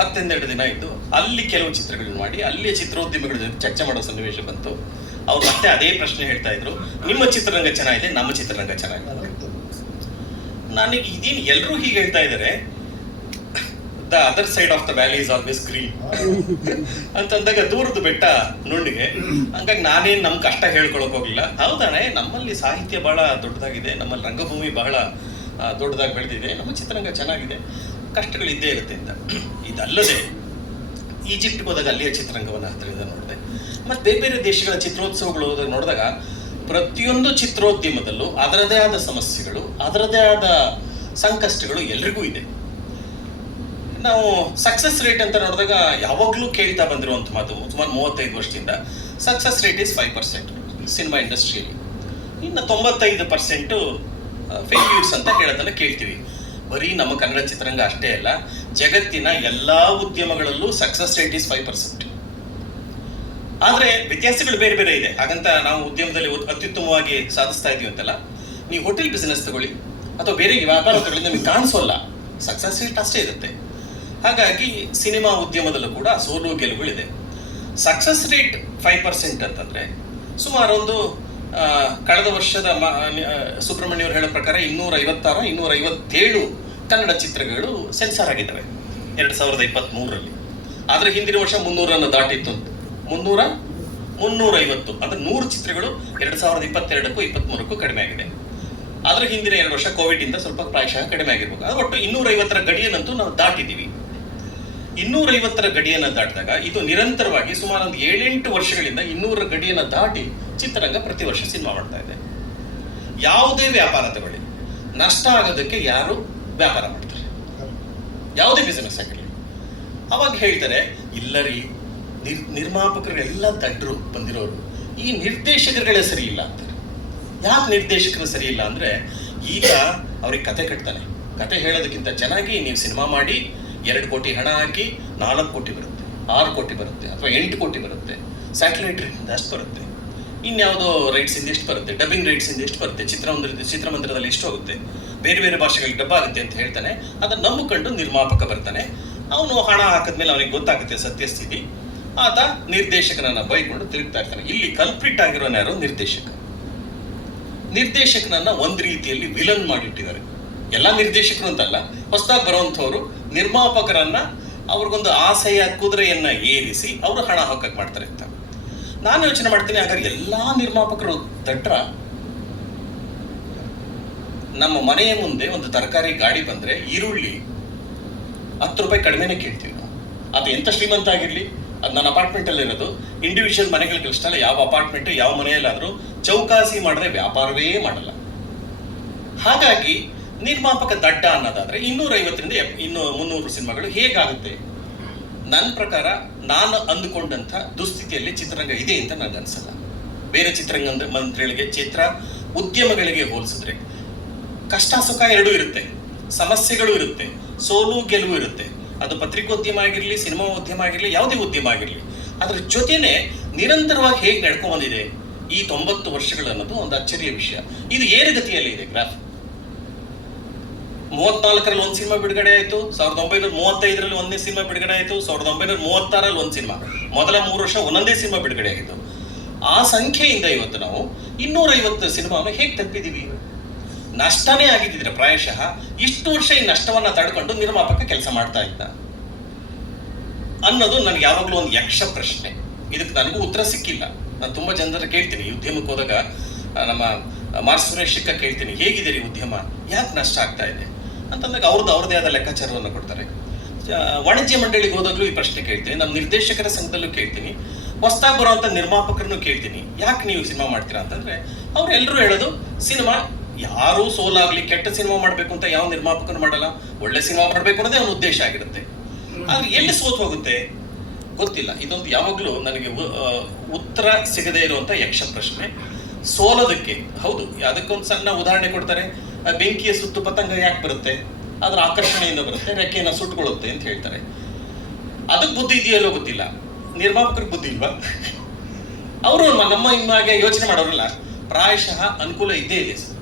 ಹತ್ತೆಂದೆರಡು ದಿನ ಇದ್ದು ಅಲ್ಲಿ ಕೆಲವು ಚಿತ್ರಗಳನ್ನ ಮಾಡಿ, ಅಲ್ಲಿಯ ಚಿತ್ರೋದ್ಯಮಿಗಳ ಜೊತೆ ಚರ್ಚೆ ಮಾಡೋ ಸನ್ನಿವೇಶ ಬಂತು. ಅವ್ರು ಮತ್ತೆ ಅದೇ ಪ್ರಶ್ನೆ ಹೇಳ್ತಾ ಇದ್ರು, ನಿಮ್ಮ ಚಿತ್ರರಂಗ ಚೆನ್ನಾಗಿದೆ, ನಮ್ಮ ಚಿತ್ರರಂಗ ಚೆನ್ನಾಗಿದೆ ನನಗೆ ಇದೇನು ಎಲ್ಲರೂ ಹೀಗೆ ಹೇಳ್ತಾ ಇದ್ದಾರೆ the other side of the valley is always green ಅಂತಂದಾಗ ದೂರದ ಬೆಟ್ಟ ನುಣ್ಣಿಗೆ, ಹಂಗಾಗಿ ನಾನೇನ್ ನಮ್ ಕಷ್ಟ ಹೇಳ್ಕೊಳಕ್ ಹೋಗ್ಲಿಲ್ಲ. ಹೌದಾನೆ, ನಮ್ಮಲ್ಲಿ ಸಾಹಿತ್ಯ ಬಹಳ ದೊಡ್ಡದಾಗಿದೆ, ನಮ್ಮಲ್ಲಿ ರಂಗಭೂಮಿ ಬಹಳ ದೊಡ್ಡದಾಗಿ ಬೆಳೆದಿದೆ, ನಮ್ಮ ಚಿತ್ರರಂಗ ಚೆನ್ನಾಗಿದೆ. ಕಷ್ಟಗಳು ಇದ್ದೇ ಇರುತ್ತೆ ಅಂತ. ಇದಲ್ಲದೆ ಈಜಿಪ್ಟ್ಗೆ ಹೋದಾಗ ಅಲ್ಲಿಯ ಚಿತ್ರರಂಗವನ್ನು ಹತ್ತಿರದ ನೋಡಿದೆ. ಮತ್ತೆ ಬೇರೆ ಬೇರೆ ದೇಶಗಳ ಚಿತ್ರೋತ್ಸವಗಳು ಹೋದಾಗ ನೋಡಿದಾಗ ಪ್ರತಿಯೊಂದು ಚಿತ್ರೋದ್ಯಮದಲ್ಲೂ ಅದರದೇ ಆದ ಸಮಸ್ಯೆಗಳು, ಅದರದೇ ಆದ ಸಂಕಷ್ಟಗಳು ಎಲ್ರಿಗೂ ಇದೆ. ನಾವು ಸಕ್ಸಸ್ ರೇಟ್ ಅಂತ ನೋಡಿದಾಗ ಯಾವಾಗಲೂ ಕೇಳ್ತಾ ಬಂದಿರುವಂಥ ಮಾತು ಸುಮಾರು ಮೂವತ್ತೈದು ವರ್ಷದಿಂದ success rate is five percent cinema ಇಂಡಸ್ಟ್ರಿಯಲ್ಲಿ ಇನ್ನು ತೊಂಬತ್ತೈದು ಪರ್ಸೆಂಟು ಫೇಲ್ಯೂರ್ಸ್ ಅಂತ ಹೇಳೋದನ್ನ ಕೇಳ್ತೀವಿ. ಬರೀ ನಮ್ಮ ಕನ್ನಡ ಚಿತ್ರರಂಗ ಅಷ್ಟೇ ಅಲ್ಲ ಜಗತ್ತಿನ ಎಲ್ಲಾ ಉದ್ಯಮಗಳಲ್ಲೂ success rate is five percent ಆದ್ರೆ ವ್ಯತ್ಯಾಸಗಳು ಬೇರೆ ಬೇರೆ ಇದೆ. ಹಾಗಂತ ನಾವು ಉದ್ಯಮದಲ್ಲಿ ಅತ್ಯುತ್ತಮವಾಗಿ ಸಾಧಿಸ್ತಾ ಇದೀವಿ ಅಂತಲ್ಲ ನೀವು ಹೋಟೆಲ್ ಬಿಸಿನೆಸ್ ತಗೊಳ್ಳಿ ಅಥವಾ ಬೇರೆ ವ್ಯಾಪಾರ ತಗೊಳ್ಳಿ ನಮಗೆ ಕಾಣಿಸೋಲ್ಲ ಸಕ್ಸಸ್ ರೇಟ್ ಅಷ್ಟೇ ಇರುತ್ತೆ. ಹಾಗಾಗಿ ಸಿನಿಮಾ ಉದ್ಯಮದಲ್ಲೂ ಕೂಡ ಸೋಲು ಗೆಲುವುಗಳಿದೆ ಸಕ್ಸಸ್ ರೇಟ್ ಫೈವ್ ಪರ್ಸೆಂಟ್ ಅಂತಂದ್ರೆ ಸುಮಾರು ಒಂದು ಆ, ಕಳೆದ ವರ್ಷದ ಸುಬ್ರಹ್ಮಣ್ಯ ಅವರು ಹೇಳೋ ಪ್ರಕಾರ ಇನ್ನೂರ ಐವತ್ತಾರು ಇನ್ನೂರ ಐವತ್ತೇಳು ಕನ್ನಡ ಚಿತ್ರಗಳು ಸೆನ್ಸಾರ್ ಆಗಿದ್ದಾವೆ. ಎರಡು ಸಾವಿರದ ಇಪ್ಪತ್ತ್ ಆದರೆ ಹಿಂದಿನ ವರ್ಷ ಮುನ್ನೂರನ್ನು ದಾಟಿತ್ತು ಅಂತ. ಮುನ್ನೂರ ಮುನ್ನೂರ ಐವತ್ತು ಅಂದ್ರೆ ನೂರು ಚಿತ್ರಗಳು ಎರಡು ಸಾವಿರದ ಇಪ್ಪತ್ತೆರಡಕ್ಕೂ ಇಪ್ಪತ್ಮೂರಕ್ಕೂ ಕಡಿಮೆ ಆಗಿದೆ. ಆದ್ರೆ ಹಿಂದಿನ ಎರಡು ವರ್ಷ ಕೋವಿಡ್ ಇಂದ ಸ್ವಲ್ಪ ಪ್ರಾಯಶಃ ಕಡಿಮೆ ಆಗಿರ್ಬೇಕು. ಅದು ಒಟ್ಟು ಇನ್ನೂರೈವತ್ತರ ಗಡಿಯನ್ನಂತೂ ನಾವು ದಾಟಿದ್ದೀವಿ. ಇನ್ನೂರೈವತ್ತರ ಗಡಿಯನ್ನ ದಾಟಿದಾಗ ಇದು ನಿರಂತರವಾಗಿ ಸುಮಾರು ಒಂದು ಏಳೆಂಟು ವರ್ಷಗಳಿಂದ ಇನ್ನೂರ ಗಡಿಯನ್ನು ದಾಟಿ ಚಿತ್ರರಂಗ ಪ್ರತಿ ವರ್ಷ ಸಿನಿಮಾ ಮಾಡ್ತಾ ಇದೆ. ಯಾವುದೇ ವ್ಯಾಪಾರ ತಗೊಳ್ಳಿ. ನಷ್ಟ ಆಗೋದಕ್ಕೆ ಯಾರು ವ್ಯಾಪಾರ ಮಾಡ್ತಾರೆ? ಯಾವುದೇ ಬಿಸಿನೆಸ್ ಆಗಿರಲಿ. ಅವಾಗ ಹೇಳ್ತಾರೆ ಇಲ್ಲರಿ ನಿರ್ ನಿರ್ಮಾಪಕರುಗಳೆಲ್ಲ ದಡ್ರು ಬಂದಿರೋರು. ಈ ನಿರ್ದೇಶಕರುಗಳೇ ಸರಿ ಇಲ್ಲ ಅಂತಾರೆ ಯಾಕೆ ನಿರ್ದೇಶಕರು ಸರಿ ಇಲ್ಲ ಅಂದ್ರೆ, ಈಗ ಅವ್ರಿಗೆ ಕತೆ ಕಟ್ತಾನೆ. ಕತೆ ಹೇಳೋದಕ್ಕಿಂತ ಚೆನ್ನಾಗಿ ನೀವು ಸಿನಿಮಾ ಮಾಡಿ, ಎರಡು ಕೋಟಿ ಹಣ ಹಾಕಿ ನಾಲ್ಕು ಕೋಟಿ ಬರುತ್ತೆ, ಆರು ಕೋಟಿ ಬರುತ್ತೆ, ಅಥವಾ ಎಂಟು ಕೋಟಿ ಬರುತ್ತೆ ಸ್ಯಾಟಲೈಟ್ ರೇಟ್ ಅಷ್ಟು ಬರುತ್ತೆ. ಇನ್ಯಾವುದೋ ರೈಟ್ಸ್ ಇಂದ ಎಷ್ಟು ಬರುತ್ತೆ ಡಬ್ಬಿಂಗ್ ರೈಟ್ಸ್ ಇಂದ ಎಷ್ಟು ಬರುತ್ತೆ ಚಿತ್ರಮಂದಿರದ ಚಿತ್ರಮಂದಿರದಲ್ಲಿ ಎಷ್ಟು ಹೋಗುತ್ತೆ? ಬೇರೆ ಬೇರೆ ಭಾಷೆಗಳಿಗೆ ಡಬ್ಬ ಆಗುತ್ತೆ ಅಂತ ಹೇಳ್ತಾನೆ. ಅದನ್ನ ನಂಬಿಕೊಂಡು ನಿರ್ಮಾಪಕ ಬರ್ತಾನೆ. ಅವನು ಹಣ ಹಾಕಿದ್ಮೇಲೆ ಅವನಿಗೆ ಗೊತ್ತಾಗುತ್ತೆ ಸತ್ಯಸ್ಥಿತಿ. ಆತ ನಿರ್ದೇಶಕನನ್ನ ಬೈಕೊಂಡು ತಿರುಗ್ತಾ ಇರ್ತಾನೆ. ಇಲ್ಲಿ ಕಲ್ಪ್ರಿಟ್ ಆಗಿರೋ ಯಾರು? ನಿರ್ದೇಶಕ. ನಿರ್ದೇಶಕನನ್ನ ಒಂದ್ ರೀತಿಯಲ್ಲಿ ವಿಲನ್ ಮಾಡಿಟ್ಟಿದ್ದಾರೆ. ಎಲ್ಲ ನಿರ್ದೇಶಕರು ಅಂತಲ್ಲ, ಹೊಸದಾಗಿ ಬರುವಂಥವ್ರು ನಿರ್ಮಾಪಕರನ್ನ ಅವ್ರಿಗೊಂದು ಆಸೆಯ ಕುದುರೆಯನ್ನ ಏರಿಸಿ ಅವರು ಹಣ ಹಾಕಕ್ ಮಾಡ್ತಾರೆ ಅಂತ. ನಾನು ಯೋಚನೆ ಮಾಡ್ತೀನಿ, ಹಾಗಾದ್ರೆ ಎಲ್ಲಾ ನಿರ್ಮಾಪಕರು ದಟ್ರ. ನಮ್ಮ ಮನೆಯ ಮುಂದೆ ಒಂದು ತರಕಾರಿ ಗಾಡಿ ಬಂದ್ರೆ ಈರುಳ್ಳಿ ಹತ್ತು ರೂಪಾಯಿ ಕಡಿಮೆನೆ ಕೇಳ್ತೀವಿ ನಾವು. ಅದು ಎಂತ ಶ್ರೀಮಂತ ಆಗಿರಲಿ, ಅದು ನನ್ನ ಅಪಾರ್ಟ್ಮೆಂಟ್ ಅಲ್ಲಿ ಇರೋದು. ಇಂಡಿವಿಜುವಲ್ ಮನೆಗಳಿಗೆ ಇಷ್ಟಲ್ಲ ಯಾವ ಅಪಾರ್ಟ್ಮೆಂಟ್ ಯಾವ ಮನೆಯಲ್ಲಾದರೂ ಚೌಕಾಸಿ ಮಾಡಿದ್ರೆ ವ್ಯಾಪಾರವೇ ಮಾಡಲ್ಲ. ಹಾಗಾಗಿ ನಿರ್ಮಾಪಕ ದಡ್ಡ ಅನ್ನೋದಾದ್ರೆ ಇನ್ನೂರೈವತ್ತರಿಂದ ಇನ್ನು ಮುನ್ನೂರು ಸಿನಿಮಾಗಳು ಹೇಗಾಗುತ್ತೆ? ನನ್ನ ಪ್ರಕಾರ ನಾನು ಅಂದುಕೊಂಡಂಥ ದುಸ್ಥಿತಿಯಲ್ಲಿ ಚಿತ್ರರಂಗ ಇದೆ ಅಂತ ನನಗೆ ಅನ್ಸಲ್ಲ. ಬೇರೆ ಚಿತ್ರರಂಗ ಮಂತ್ರಿಗಳಿಗೆ ಚಿತ್ರ ಉದ್ಯಮಗಳಿಗೆ ಹೋಲಿಸಿದ್ರೆ ಕಷ್ಟ ಸುಖ ಎರಡೂ ಇರುತ್ತೆ. ಸಮಸ್ಯೆಗಳು ಇರುತ್ತೆ. ಸೋಲು, ಗೆಲುವು ಇರುತ್ತೆ. ಅದು ಪತ್ರಿಕೋದ್ಯಮ ಆಗಿರಲಿ, ಸಿನಿಮಾ ಉದ್ಯಮ ಆಗಿರಲಿ, ಯಾವುದೇ ಉದ್ಯಮ ಆಗಿರಲಿ. ಅದ್ರ ಜೊತೆನೆ ನಿರಂತರವಾಗಿ ಹೇಗೆ ನಡ್ಕೊಂಡ್ ಬಂದಿದೆ ಈ ತೊಂಬತ್ತು ವರ್ಷಗಳು ಅನ್ನೋದು ಒಂದು ಅಚ್ಚರಿಯ ವಿಷಯ. ಇದು ಏರುಗತಿಯಲ್ಲಿ ಇದೆ ಗ್ರಾಫ್. ಮೂವತ್ನಾಲ್ಕರಲ್ಲಿ ಒಂದು ಸಿನಿಮಾ ಬಿಡುಗಡೆ ಆಯಿತು. ಸಾವಿರದ ಒಂಬೈನೂರ ಮೂವತ್ತೈದರಲ್ಲಿ ಒಂದೇ ಸಿನಿಮಾ ಬಿಡುಗಡೆ ಆಯಿತು. ಸಾವಿರದ ಒಂಬೈನೂರ ಮೂವತ್ತಾರಲ್ಲಿ ಒಂದು ಸಿನಿಮಾ. ಮೊದಲ ಮೂರು ವರ್ಷ ಒಂದೊಂದೇ ಸಿನಿಮಾ ಬಿಡುಗಡೆ ಆಯಿತು. ಆ ಸಂಖ್ಯೆಯಿಂದ ಇವತ್ತು ನಾವು ಇನ್ನೂರೈವತ್ತು ಸಿನಿಮಾವನ್ನು ಹೇಗೆ ತಪ್ಪಿದ್ದೀವಿ ನಷ್ಟನೇ ಆಗಿದ್ದಿದ್ರೆ ಪ್ರಾಯಶಃ? ಇಷ್ಟು ವರ್ಷ ಈ ನಷ್ಟವನ್ನ ತಡ್ಕೊಂಡು ನಿರ್ಮಾಪಕ ಕೆಲಸ ಮಾಡ್ತಾ ಇದ್ದ. ಅನ್ನೋದು ನನಗೆ ಯಾವಾಗಲೂ ಒಂದು ಯಕ್ಷ ಪ್ರಶ್ನೆ. ಇದಕ್ಕೆ ನನಗೂ ಉತ್ತರ ಸಿಕ್ಕಿಲ್ಲ. ನಾನು ತುಂಬ ಜನರ ಕೇಳ್ತೀನಿ. ಉದ್ಯಮಕ್ಕೆ ಹೋದಾಗ ನಮ್ಮ ಮಾರ್ ಸುರೇಶ್ ಶಿಕ್ಕ ಕೇಳ್ತೀನಿ. ಹೇಗಿದೆ ಉದ್ಯಮ? ಯಾಕೆ ನಷ್ಟ ಆಗ್ತಾ ಇದೆ? ಅಂತಂದಾಗ ಅವ್ರದ್ದು ಅವ್ರದೇ ಆದ ಲೆಕ್ಕಾಚಾರವನ್ನು ಕೊಡ್ತಾರೆ. ವಾಣಿಜ್ಯ ಮಂಡಳಿಗೆ ಹೋದಾಗಲೂ ಈ ಪ್ರಶ್ನೆ ಕೇಳ್ತೀನಿ. ನಮ್ಮ ನಿರ್ದೇಶಕರ ಸಂಘದಲ್ಲೂ ಕೇಳ್ತೀನಿ. ಹೊಸದಾಗಿ ಬರುವಂತ ನಿರ್ಮಾಪಕರನ್ನು ಕೇಳ್ತೀನಿ. ಯಾಕೆ ನೀವು ಸಿನಿಮಾ ಮಾಡ್ತೀರಾ ಅಂತಂದ್ರೆ ಅವ್ರು ಎಲ್ಲರೂ ಹೇಳೋದು ಸಿನಿಮಾ ಯಾರೂ ಸೋಲಾಗ್ಲಿ ಕೆಟ್ಟ ಸಿನಿಮಾ ಮಾಡ್ಬೇಕು ಅಂತ ಯಾವ ನಿರ್ಮಾಪಕರು ಮಾಡಲ್ಲ. ಒಳ್ಳೆ ಸಿನಿಮಾ ಮಾಡ್ಬೇಕು ಅನ್ನೋದೇ ಅವನ ಉದ್ದೇಶ ಆಗಿರುತ್ತೆ. ಆದ್ರೆ ಎಲ್ಲಿ ಸೋತ್ ಹೋಗುತ್ತೆ? ಗೊತ್ತಿಲ್ಲ. ಇದೊಂದು ಯಾವಾಗಲೂ ನನಗೆ ಉತ್ತರ ಸಿಗದೇ ಇರುವಂತ ಯಕ್ಷ ಪ್ರಶ್ನೆ. ಸೋಲೋದಕ್ಕೆ ಹೌದು ಅದಕ್ಕೊಂದು ಸಣ್ಣ ಉದಾಹರಣೆ ಕೊಡ್ತಾರೆ. ಬೆಂಕಿಯ ಸುತ್ತು ಪತಂಗ ಯಾಕೆ ಬರುತ್ತೆ? ಅದ್ರ ಆಕರ್ಷಣೆಯಿಂದ ಬರುತ್ತೆ, ರೆಕ್ಕೆಯನ್ನು ಸುಟ್ಕೊಳ್ಳುತ್ತೆ ಅಂತ ಹೇಳ್ತಾರೆ. ಅದಕ್ಕೆ ಬುದ್ಧಿ ಇದೆಯಲ್ಲೋ ಗೊತ್ತಿಲ್ಲ. ನಿರ್ಮಾಪಕರಿಗೆ ಬುದ್ಧಿ ಇಲ್ವಾ? ಅವರು ನಮ್ಮ ಇನ್ನಾಗೆ ಯೋಚನೆ ಮಾಡೋರಲ್ಲ. ಪ್ರಾಯಶಃ ಅನುಕೂಲ ಇದ್ದೇ ಇದೆ. ಸರ್